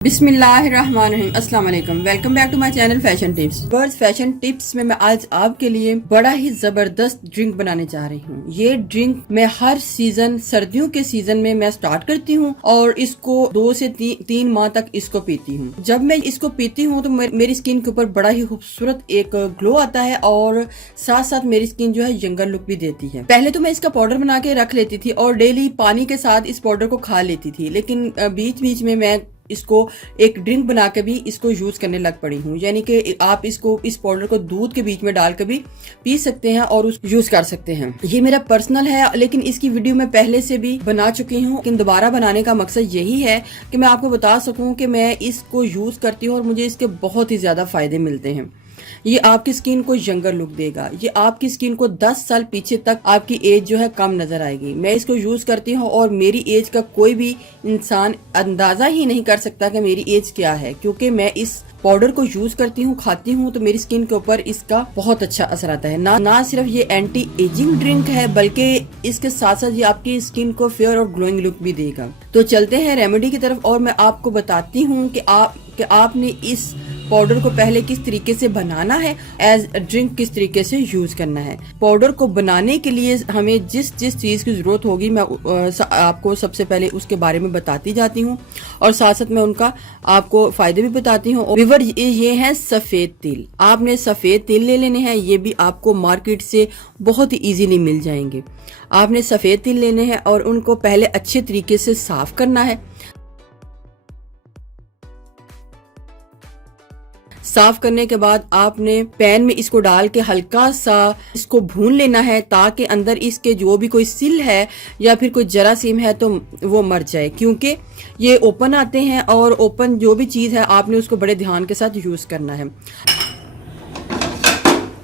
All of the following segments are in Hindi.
बिस्मिल्लाहिर्रहमानिर्रहीम, अस्सलाम वालेकुम। Welcome back to my channel fashion tips. Birds fashion tips में मैं आज आपके लिए बड़ा ही जबरदस्त ड्रिंक बनाने जा रही हूँ। ये ड्रिंक मैं हर सीजन, सर्दियों के सीजन में मैं स्टार्ट करती हूँ और इसको 2 से 3 माह तक इसको पीती हूँ। जब मैं इसको पीती हूँ तो मेरी स्किन के ऊपर बड़ा ही खूबसूरत एक ग्लो आता है और साथ साथ मेरी स्किन जो है यंगर लुक भी देती है। पहले तो मैं इसका पाउडर बना के रख लेती थी और डेली पानी के साथ इस पाउडर को खा लेती थी, लेकिन बीच बीच में मैं इसको एक ड्रिंक बना के भी इसको यूज करने लग पड़ी हूँ। यानी कि आप इसको, इस पाउडर को दूध के बीच में डाल के भी पी सकते हैं और उसको यूज कर सकते हैं। ये मेरा पर्सनल है, लेकिन इसकी वीडियो मैं पहले से भी बना चुकी हूँ। लेकिन दोबारा बनाने का मकसद यही है कि मैं आपको बता सकूँ कि मैं इसको यूज करती हूँ और मुझे इसके बहुत ही ज्यादा फायदे मिलते हैं। ये आपकी स्किन को यंगर लुक देगा। ये आपकी स्किन को 10 साल पीछे तक आपकी एज जो है कम नजर आएगी। मैं इसको यूज करती हूँ और मेरी एज का कोई भी इंसान अंदाजा ही नहीं कर सकता कि मेरी एज क्या है, क्योंकि मैं इस पाउडर को यूज करती हूँ, खाती हूँ, तो मेरी स्किन के ऊपर इसका बहुत अच्छा असर आता है। ना सिर्फ ये एंटी एजिंग ड्रिंक है, बल्कि इसके साथ साथ ये आपकी स्किन को फेयर और ग्लोइंग लुक भी देगा। तो चलते हैं रेमेडी की तरफ और मैं आपको बताती हूँ कि आपने इस पाउडर को पहले किस तरीके से बनाना है, एज ड्रिंक किस तरीके से यूज करना है। पाउडर को बनाने के लिए हमें जिस चीज की जरूरत होगी मैं आपको सबसे पहले उसके बारे में बताती जाती हूँ और साथ साथ मैं उनका आपको फायदे भी बताती हूँ। विवर, ये है सफेद तिल। आपने सफेद तिल ले लेने हैं, ये भी आपको मार्केट से बहुत ही इजीली मिल जाएंगे। आपने सफेद तिल लेने हैं और उनको पहले अच्छे तरीके से साफ करना है। साफ करने के बाद आपने पैन में इसको डाल के हल्का सा इसको भून लेना है, ताकि अंदर इसके जो भी कोई सिल है या फिर कोई जरासीम है तो वो मर जाए, क्योंकि ये ओपन आते हैं और ओपन जो भी चीज है आपने उसको बड़े ध्यान के साथ यूज करना है।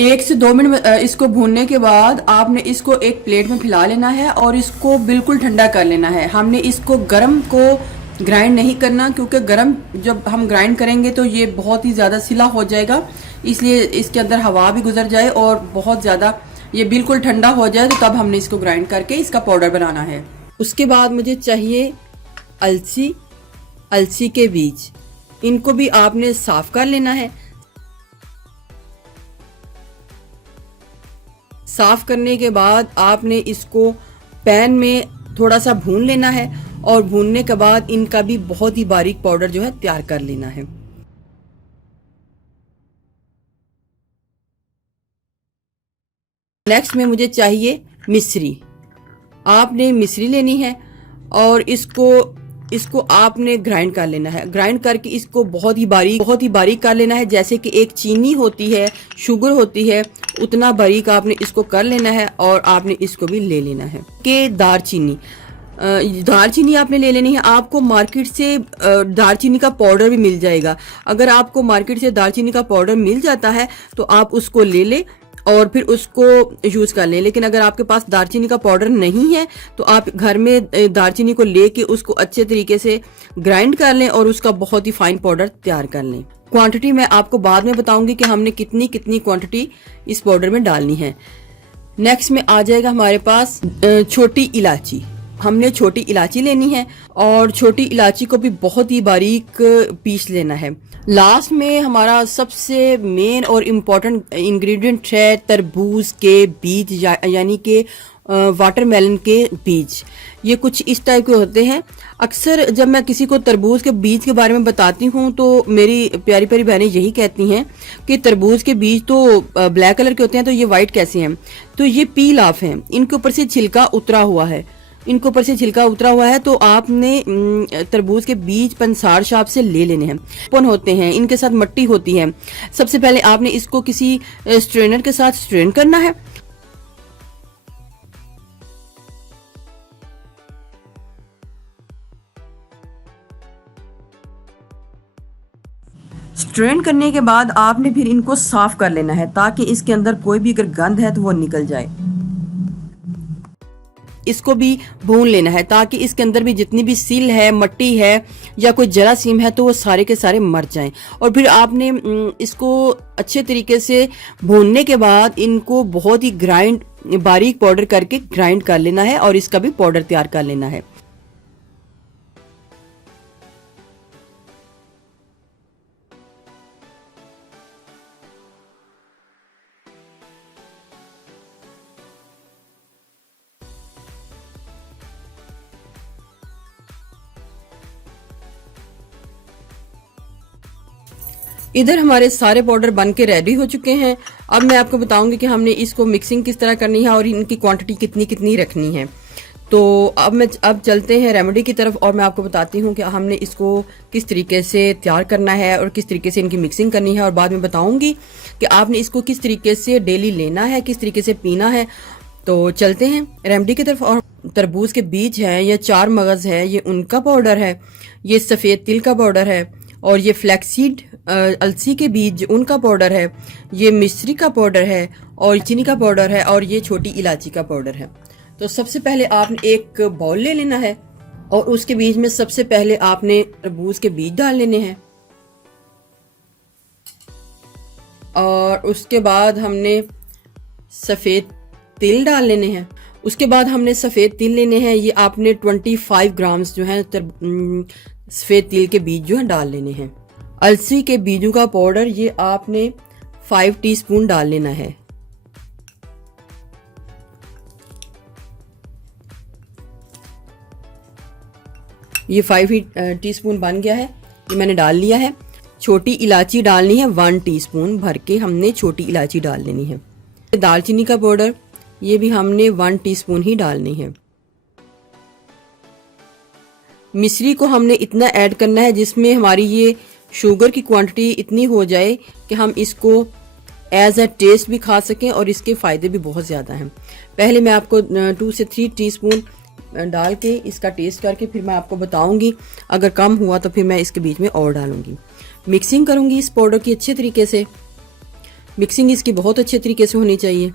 1 से 2 मिनट इसको भूनने के बाद आपने इसको एक प्लेट में फैला लेना है और इसको बिल्कुल ठंडा कर लेना है। हमने इसको गर्म को ग्राइंड नहीं करना, क्योंकि गरम जब हम ग्राइंड करेंगे तो ये बहुत ही ज़्यादा सिला हो जाएगा, इसलिए इसके अंदर हवा भी गुजर जाए और बहुत ज़्यादा ये बिल्कुल ठंडा हो जाए तो तब हमने इसको ग्राइंड करके इसका पाउडर बनाना है। उसके बाद मुझे चाहिए अलसी के बीज। इनको भी आपने साफ कर लेना है। साफ करने के बाद आपने इसको पैन में थोड़ा सा भून लेना है और भूनने के बाद इनका भी बहुत ही बारीक पाउडर जो है तैयार कर लेना है। नेक्स्ट में मुझे चाहिए मिश्री। आपने मिश्री लेनी है और इसको आपने ग्राइंड कर लेना है। ग्राइंड करके इसको बहुत ही बारीक कर लेना है। जैसे कि एक चीनी होती है, शुगर होती है, उतना बारीक आपने इसको कर लेना है और आपने इसको भी ले लेना है। कि दालचीनी आपने ले लेनी है। आपको मार्केट से दालचीनी का पाउडर भी मिल जाएगा। अगर आपको मार्केट से दालचीनी का पाउडर मिल जाता है तो आप उसको ले लें और फिर उसको यूज कर लें। लेकिन अगर आपके पास दालचीनी का पाउडर नहीं है तो आप घर में दालचीनी को लेके उसको अच्छे तरीके से ग्राइंड कर लें और उसका बहुत ही फाइन पाउडर तैयार कर लें। क्वांटिटी मैं आपको बाद में बताऊंगी कि हमने कितनी क्वांटिटी इस पाउडर में डालनी है। नेक्स्ट में आ जाएगा हमारे पास छोटी इलायची। हमने छोटी इलायची लेनी है और छोटी इलायची को भी बहुत ही बारीक पीस लेना है। लास्ट में हमारा सबसे मेन और इम्पोर्टेंट इंग्रेडिएंट है तरबूज के बीज, यानी कि वाटरमेलन के बीज। ये कुछ इस टाइप के होते हैं। अक्सर जब मैं किसी को तरबूज के बीज के बारे में बताती हूँ तो मेरी प्यारी प्यारी बहनें यही कहती हैं कि तरबूज के बीज तो ब्लैक कलर के होते हैं, तो ये वाइट कैसे हैं? तो ये पील ऑफ हैं, इनके ऊपर से छिलका उतरा हुआ है। तो आपने तरबूज के बीज पंसार शॉप से ले लेने हैं। ओपन होते हैं, इनके साथ मट्टी होती है। सबसे पहले आपने इसको किसी स्ट्रेनर के साथ स्ट्रेन करना है। स्ट्रेन करने के बाद आपने फिर इनको साफ कर लेना है, ताकि इसके अंदर कोई भी अगर गंद है तो वो निकल जाए। इसको भी भून लेना है, ताकि इसके अंदर भी जितनी भी सील है, मट्टी है या कोई जरासीम है तो वो सारे के सारे मर जाएं। और फिर आपने इसको अच्छे तरीके से भूनने के बाद इनको बहुत ही बारीक पाउडर करके ग्राइंड कर लेना है और इसका भी पाउडर तैयार कर लेना है। इधर हमारे सारे पाउडर बन के रेडी हो चुके हैं। अब मैं आपको बताऊंगी कि हमने इसको मिक्सिंग किस तरह करनी है और इनकी क्वांटिटी कितनी कितनी रखनी है। तो अब चलते हैं रेमेडी की तरफ और मैं आपको बताती हूँ कि हमने इसको किस तरीके से तैयार करना है और किस तरीके से इनकी मिक्सिंग करनी है, और बाद में बताऊंगी कि आपने इसको किस तरीके से डेली लेना है, किस तरीके से पीना है। तो चलते हैं रेमेडी की तरफ। और तरबूज के बीज हैं, ये 4 मगज़ है, ये उनका पाउडर है, ये सफ़ेद तिल का पाउडर है, और ये फ्लैक्सीड अलसी के बीज उनका पाउडर है, ये मिश्री का पाउडर है, और चीनी का पाउडर है, और ये छोटी इलायची का पाउडर है। तो सबसे पहले आपने एक बाउल ले लेना है और उसके बीच में सबसे पहले आपने तरबूज के बीज डाल लेने हैं, और उसके बाद हमने सफ़ेद तिल डाल लेने हैं। उसके बाद हमने सफ़ेद तिल लेने हैं, ये आपने 25 ग्राम्स जो है सफ़ेद तिल के बीज जो है डाल लेने हैं। अलसी के बीजों का पाउडर ये आपने 5 टीस्पून डाल लेना है। ये 5 टीस्पून बन गया है, ये मैंने डाल लिया है। छोटी इलायची डालनी है 1 टीस्पून भर के हमने छोटी इलायची डाल लेनी है। दालचीनी का पाउडर ये भी हमने 1 टीस्पून ही डालनी है। मिश्री को हमने इतना ऐड करना है जिसमें हमारी ये शुगर की क्वांटिटी इतनी हो जाए कि हम इसको एज अ टेस्ट भी खा सकें और इसके फ़ायदे भी बहुत ज़्यादा हैं। पहले मैं आपको 2 से 3 टीस्पून डाल के इसका टेस्ट करके फिर मैं आपको बताऊंगी। अगर कम हुआ तो फिर मैं इसके बीच में और डालूंगी। मिक्सिंग करूंगी इस पाउडर की अच्छे तरीके से। मिक्सिंग इसकी बहुत अच्छे तरीके से होनी चाहिए।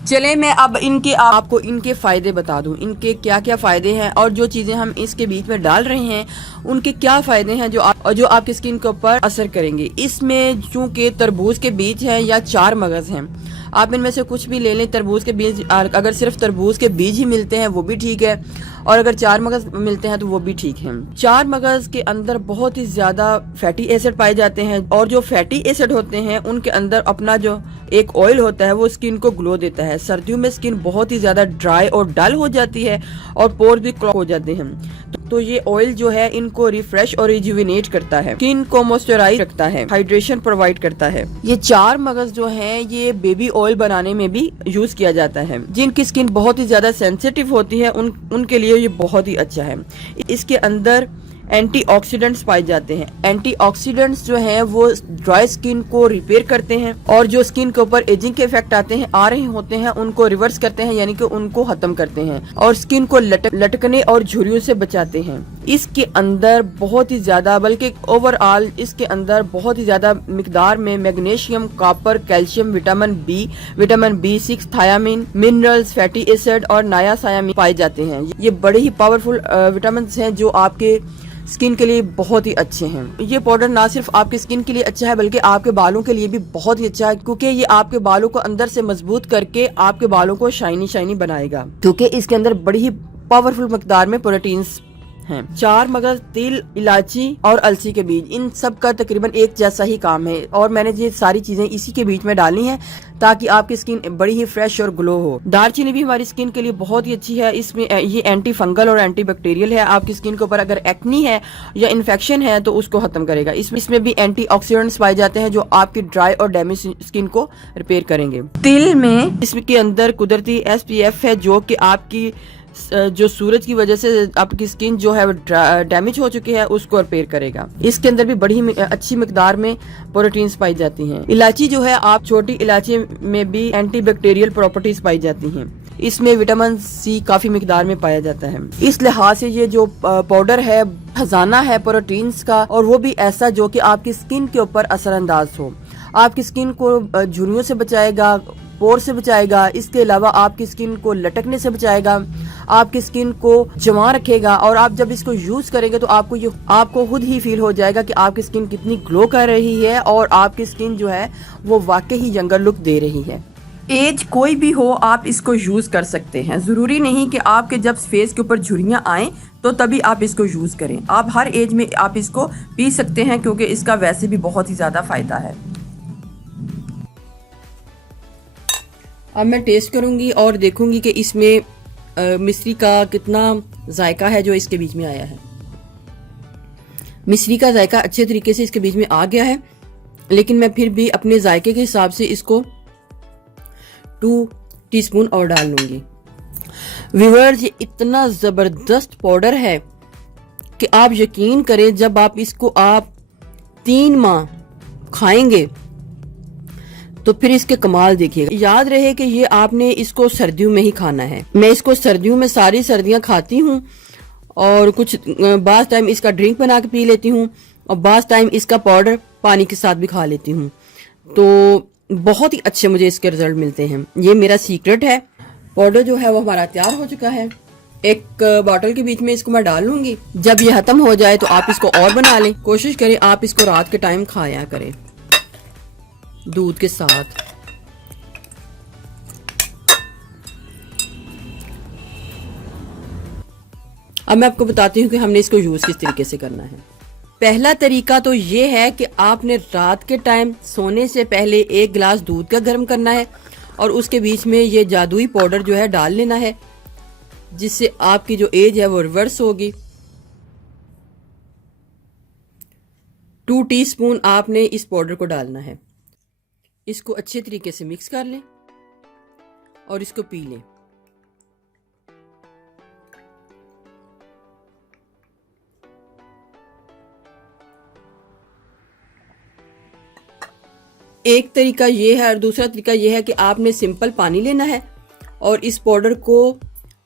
चले मैं अब आपको इनके फ़ायदे बता दूं, इनके क्या क्या फ़ायदे हैं और जो चीज़ें हम इसके बीच में डाल रहे हैं उनके क्या फ़ायदे हैं जो आपकी स्किन के ऊपर असर करेंगे। इसमें चूँकि तरबूज के बीज हैं या 4 मगज़ हैं, आप इनमें से कुछ भी ले लें। तरबूज के बीज, अगर सिर्फ तरबूज के बीज ही मिलते हैं वो भी ठीक है, और अगर 4 मगज़ मिलते हैं तो वो भी ठीक है। 4 मगज़ के अंदर बहुत ही ज़्यादा फैटी एसिड पाए जाते हैं, और जो फैटी एसिड होते हैं उनके अंदर अपना जो एक ऑयल होता है वो स्किन को ग्लो देता है। सर्दियों में स्किन बहुत ही ज़्यादा ड्राई और डल हो जाती है और पोर भी क्लॉग हो जाते हैं। तो ये ऑयल जो है इनको रिफ्रेश और रिजुविनेट करता है, स्किन को मॉइस्चराइज रखता है, हाइड्रेशन प्रोवाइड करता है। ये 4 मगज़ जो है ये बेबी ऑयल बनाने में भी यूज किया जाता है। जिनकी स्किन बहुत ही ज्यादा सेंसिटिव होती है उनके लिए ये बहुत ही अच्छा है। इसके अंदर एंटीऑक्सीडेंट्स पाए जाते हैं। एंटीऑक्सीडेंट्स जो हैं वो ड्राई स्किन को रिपेयर करते हैं, और जो स्किन के ऊपर एजिंग के इफेक्ट आ रहे होते हैं उनको रिवर्स करते हैं, यानी कि उनको खत्म करते हैं, और स्किन को लटकने और झुर्रियों से बचाते हैं। इसके अंदर बहुत ही ज्यादा, बल्कि ओवरऑल इसके अंदर बहुत ही ज्यादा मिकदार में magnesium, copper, calcium, vitamin B6, thiamine, minerals, fatty acid और नायासायामीन पाए जाते हैं। ये बड़े ही पावरफुल विटामिन हैं जो आपके स्किन के लिए बहुत ही अच्छे हैं। ये पाउडर ना सिर्फ आपकी स्किन के लिए अच्छा है बल्कि आपके बालों के लिए भी बहुत ही अच्छा है, क्योंकि ये आपके बालों को अंदर से मजबूत करके आपके बालों को शाइनी बनाएगा, क्योंकि इसके अंदर बड़ी ही पावरफुल मकदार में प्रोटीन्स हैं। 4 मगज़, तिल, इलायची और अलसी के बीज, इन सब का तकरीबन एक जैसा ही काम है, और मैंने ये सारी चीजें इसी के बीच में डालनी है ताकि आपकी स्किन बड़ी ही फ्रेश और ग्लो हो। दालचीनी भी हमारी स्किन के लिए बहुत ही अच्छी है। इसमें ये एंटी फंगल और एंटी बैक्टीरियल है। आपकी स्किन के ऊपर अगर एक्नी है या इन्फेक्शन है तो उसको खत्म करेगा। इसमें भी एंटीऑक्सीडेंट्स पाए जाते हैं जो आपकी ड्राई और डैमेज स्किन को रिपेयर करेंगे। तिल में इसके अंदर कुदरती SPF है जो कि आपकी जो सूरज की वजह से आपकी स्किन जो है डैमेज हो चुकी है उसको रिपेयर करेगा। इसके अंदर भी बड़ी अच्छी मिकदार में प्रोटीन्स पाई जाती हैं। इलायची जो है, आप छोटी इलायची में भी एंटीबैक्टीरियल प्रॉपर्टीज पाई जाती हैं। इसमें विटामिन C काफी मिकदार में पाया जाता है। इस लिहाज से ये जो पाउडर है खजाना है प्रोटीन्स का, और वो भी ऐसा जो कि आपकी स्किन के ऊपर असरअंदाज हो। आपकी स्किन को झुर्रियों से बचाएगा, पोर से बचाएगा। इसके अलावा आपकी स्किन को लटकने से बचाएगा, आपकी स्किन को जमा रखेगा, और आप जब इसको यूज करेंगे तो आपको खुद ही फील हो जाएगा कि आपकी स्किन कितनी ग्लो कर रही है और आपकी स्किन जो है वो वाकई ही यंगर लुक दे रही है। एज कोई भी हो आप इसको यूज कर सकते हैं। जरूरी नहीं कि आपके जब फेस के ऊपर झुर्रियां आए तो तभी आप इसको यूज करें। आप हर एज में आप इसको पी सकते हैं, क्योंकि इसका वैसे भी बहुत ही ज्यादा फायदा है। अब मैं टेस्ट करूंगी और देखूंगी कि इसमें मिश्री का कितना जायका है जो इसके बीच में आया है। मिश्री का जायका अच्छे तरीके से इसके बीच में आ गया है। लेकिन मैं फिर भी अपने जायके के हिसाब से इसको 2 टीस्पून और डाल लूंगी। व्यूअर्स, ये इतना ज़बरदस्त पाउडर है कि आप यकीन करें, जब आप इसको 3 माह खाएंगे तो फिर इसके कमाल देखिएगा। याद रहे कि ये आपने इसको सर्दियों में ही खाना है। मैं इसको सर्दियों में सारी सर्दियां खाती हूँ और कुछ बास टाइम इसका ड्रिंक बना के पी लेती हूँ और बास टाइम इसका पाउडर पानी के साथ भी खा लेती हूँ। तो बहुत ही अच्छे मुझे इसके रिजल्ट मिलते हैं। ये मेरा सीक्रेट है। पाउडर जो है वो हमारा तैयार हो चुका है। एक बॉटल के बीच में इसको मैं डाल लूंगी। जब ये खत्म हो जाए तो आप इसको और बना लें। कोशिश करें आप इसको रात के टाइम खाया करें दूध के साथ। अब मैं आपको बताती हूँ कि हमने इसको यूज किस तरीके से करना है। पहला तरीका तो ये है कि आपने रात के टाइम सोने से पहले 1 गिलास दूध का गर्म करना है और उसके बीच में ये जादुई पाउडर जो है डाल लेना है, जिससे आपकी जो एज है वो रिवर्स होगी। 2 टीस्पून आपने इस पाउडर को डालना है। इसको अच्छे तरीके से मिक्स कर लें और इसको पी लें। एक तरीका ये है और दूसरा तरीका ये है कि आपने सिंपल पानी लेना है और इस पाउडर को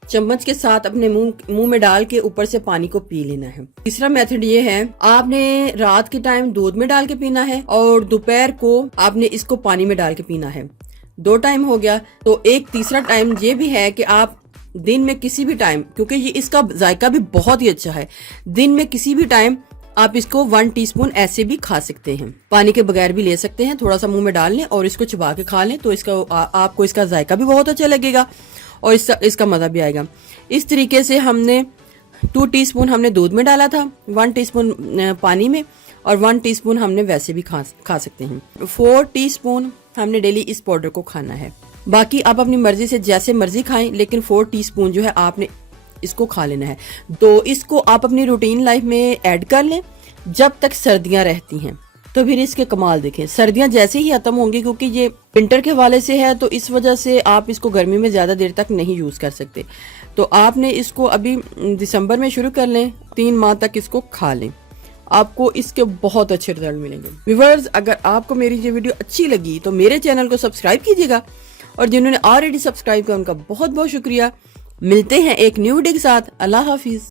चम्मच के साथ अपने मुंह में डाल के ऊपर से पानी को पी लेना है। तीसरा मेथड ये है, आपने रात के टाइम दूध में डाल के पीना है और दोपहर को आपने इसको पानी में डाल के पीना है। 2 टाइम हो गया। तो एक तीसरा टाइम ये भी है कि आप दिन में किसी भी टाइम, क्योंकि ये इसका जायका भी बहुत ही अच्छा है, दिन में किसी भी टाइम आप इसको 1 टीस्पून ऐसे भी खा सकते हैं। पानी के बगैर भी ले सकते हैं। थोड़ा सा मुंह में डाल लें और इसको चबा के खा लें तो आपको इसका जायका भी बहुत अच्छा लगेगा और इसका मजा भी आएगा। इस तरीके से हमने 2 टीस्पून हमने दूध में डाला था, 1 टीस्पून पानी में और 1 टीस्पून हमने वैसे भी खा सकते हैं। 4 टीस्पून हमने डेली इस पाउडर को खाना है। बाकी आप अपनी मर्जी से जैसे मर्जी खाएं, लेकिन 4 टीस्पून जो है आपने इसको खा लेना है। तो इसको आप अपनी रूटीन लाइफ में ऐड कर लें जब तक सर्दियां रहती हैं। तो फिर इसके कमाल देखें। सर्दियां जैसे ही खत्म होंगी, क्योंकि ये विंटर के हवाले से है तो इस वजह से आप इसको गर्मी में ज्यादा देर तक नहीं यूज कर सकते। तो आपने इसको अभी दिसंबर में शुरू कर लें, 3 माह तक इसको खा लें, आपको इसके बहुत अच्छे रिजल्ट मिलेंगे। व्यूअर्स, अगर आपको मेरी ये वीडियो अच्छी लगी तो मेरे चैनल को सब्सक्राइब कीजिएगा और जिन्होंने ऑलरेडी सब्सक्राइब किया उनका बहुत बहुत शुक्रिया। मिलते हैं एक न्यू वीडियो के साथ। अल्लाह हाफिज।